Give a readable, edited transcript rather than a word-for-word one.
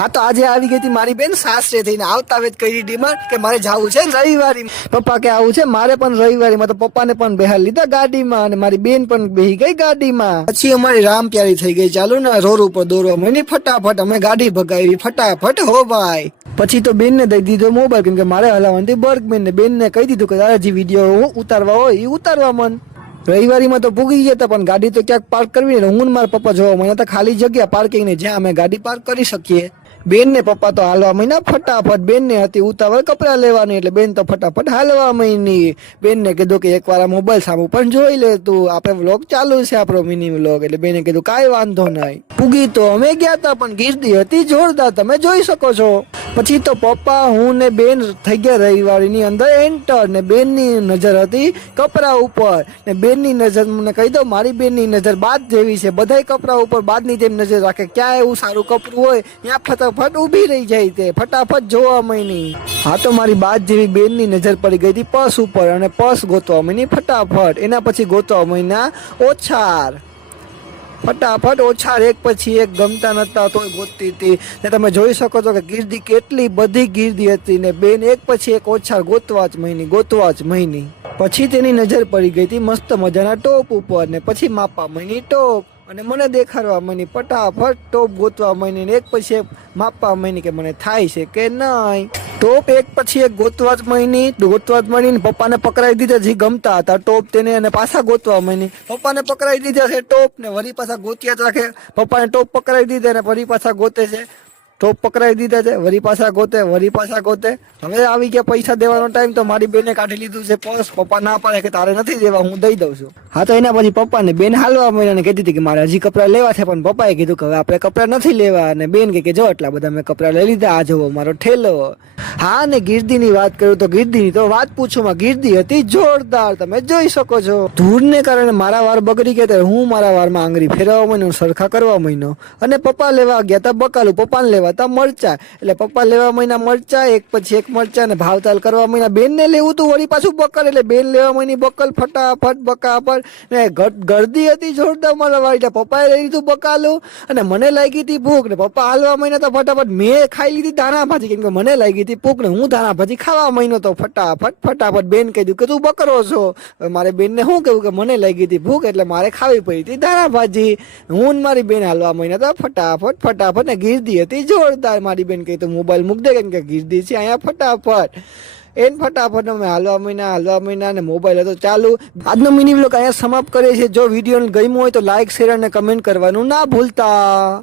હા તો આજે આવી ગઈ હતી મારી બેન સાસરે થઈને આવતા વેત કરી ડિમાન્ડ કે મારે જવું છે રવિવારી. પપ્પા કે આવું છે મારે પણ રવિવારીમાં, તો પપ્પાને પણ બેહાર લીધા ગાડીમાં અને મારી બેન પણ બેહી ગઈ ગાડીમાં. પછી અમારી રામ પ્યારી થઈ ગઈ, ચાલુ ને રોડ ઉપર દોરવા મળી ફટાફટ અમે ગાડી ભગાવી ફટાફટ હો ભાઈ. પછી તો બેન ને દઈ દીધો મોબાઈલ, કેમ કે મારે હલાવવાની બર્ગમેન ને બેન ને કહી દીધું કે તારા જે વિડીયો ઉતારવા હોય એ ઉતારવા મન. રવિવારીમાં તો ભૂગી ગયા હતા, પણ ગાડી તો ક્યાંક પાર્ક કરવી ને હું ને મારા પપ્પા જોવા મને તો ખાલી જગ્યા પાર્કિંગ ને જ્યાં અમે ગાડી પાર્ક કરી શકીએ. બેન ને પપ્પા તો હાલવા મહિના ફટાફટ. બેન ને હતી ઉતાવળ કપડા લેવાની એટલે બેન તો ફટાફટ હાલવા મહિની. બેન ને કીધું કે એકવાર મોબાઈલ સામું પણ જોઈ લે તું, આપણે વ્લોગ ચાલુ છે આપણો મિની વ્લોગ. એટલે બેને કીધું કાંઈ વાંધો નહીં. પૂગી તો અમે ગયા હતા, પણ ગીર્દી હતી જોરદાર, તમે જોઈ શકો છો. પછી તો પપ્પા હું ને બેન થઈ ગયા રવિવારી ની અંદર એન્ટર, ને બેન ની નજર હતી કપડા ઉપર, ને બેન ની નજર મને કહી દો મારી બેન ની નજર બાદ જેવી છે. બધાય કપડા ઉપર બાદ ની જેમ નજર રાખે, ક્યાં એવું સારું કપડું હોય ત્યાં ફટાફટ ઉભી રહી જાય તે ફટાફટ જોવા માંડી. હા તો મારી બાદ જેવી બેન ની નજર પડી ગઈ હતી પર્સ ઉપર, અને પર્સ ગોતવા માંડી ફટાફટ. એના પછી ગોતવા માંડ્યા ઓછાર ફટાફટ. ઓછાર એક પછી એક ગમતા નતા તોય ગોતતી હતી. ને તમે જોઈ શકો છો કે ગીર્દી કેટલી બધી ગીર્દી હતી, ને બેન એક પછી એક ઓછાર ગોતવા જ મહિની. પછી તેની નજર પડી ગઈ હતી મસ્ત મજાના ટોપ ઉપર, ને પછી માપા મહિની ટોપ, અને મને દેખાડવા મહિની ફટાફટ ટોપ ગોતવા મહિની. એક પછી એક માપવા મહિની કે મને થાય છે કે નહીં. ટોપ એક પછી એક ગોતવા જ મળી ને પપ્પાને પકડાઈ દીધા જે ગમતા હતા ટોપ તેને, અને પાછા ગોતવા મળી. પપ્પાને પકડાઈ દીધા છે ટોપ ને વળી પાછા ગોત્યા જ રાખે. પપ્પાને ટોપ પકડાઈ દીધા ને વળી પાછા ગોતે છે. ટોપ પકડાઈ દીધા છે વળી પાછા ગોતે. હવે આવી ગયા પૈસા દેવાનો ટાઈમ, તો મારી બેને કાઢી લીધું છે પર્સ. પપ્પા ના પાડે કે તારે નથી દેવા, હું દઈ દઉં છું. હા તો એના પછી પપ્પા ને બેન હાલવા મળ્યા ને કહેતી હતી કે મારે હજી કપડા લેવા છે, પણ પપ્પાએ કીધું કે હવે આપણે કપડા નથી લેવા. અને બેન કે જો એટલા બધા મેં કપડા લઈ લીધા, આ જોવો મારો ઠેલો. હા ને ગીર્દી ની વાત કરું તો ગીર્દી ની તો વાત પૂછું, ગીર્દી હતી જોરદાર, તમે જોઈ શકો છો. ધૂળ ને કારણે મારા વાળ બગડી ગયા હતા, હું મારા વારમાં આંગળી ફેરવવા માંડ્યો, સરખા કરવા માંડ્યો. અને પપ્પા લેવા ગયા હતા બકાલું, પપ્પાને લેવા હતા મરચા. એટલે પપ્પા લેવા મહિના મરચા, એક પછી એક મરચા, ને ભાવતાલ કરવા મહિના. બેન ને લેવું તું વળી પાછું બકલ, એટલે બેન લેવા મહિની બકલ ફટાફટ બકાફટ. ને ગરદી હતી જોરદાર મારા વાળી, પપ્પાએ લઈ લીધું બકાલું. અને મને લાગી હતી ભૂખ, ને પપ્પા હાલવા મહિના તો ફટાફટ મેં ખાઈ લીધી દાણા ભાજી, કેમ કે મને લાગી હતી ભૂખ, ને હું દાણા ભાજી ખાવા મહિનો તો ફટાફટ. બેન કહી દઉં કે તું બકરો છો. મારે બેન ને શું કહ્યું કે મને લાગી હતી ભૂખ એટલે મારે ખાવી પડી હતી દાણા ભાજી. હું ને મારી બેન હાલવા મહિના તો ફટાફટ. ને ગીર્દી હતી જોરદાર. મારી બેન કહી તો મોબાઈલ મૂક દે, કેમ કે ગીર્દી છે અહીંયા ફટાફટ. અમે હાલવા મહિના ને મોબાઈલ હતો ચાલુ. આજનો મિની વ્લોગ અહીંયા સમાપ્ત કરે છે. જો વિડીયો ગમ્યો હોય તો લાઈક શેર અને કમેન્ટ કરવાનું ના ભૂલતા.